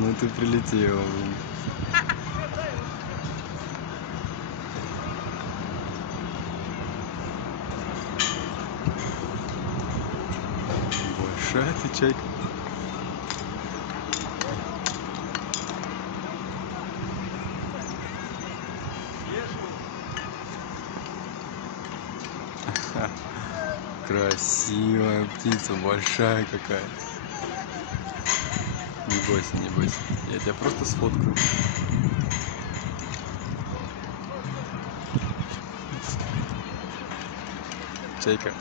Ну ты прилетела, блин. Большая ты чайка. Красивая птица, большая какая. Не бойся, не бойся. Я тебя просто сфоткаю. Чайка.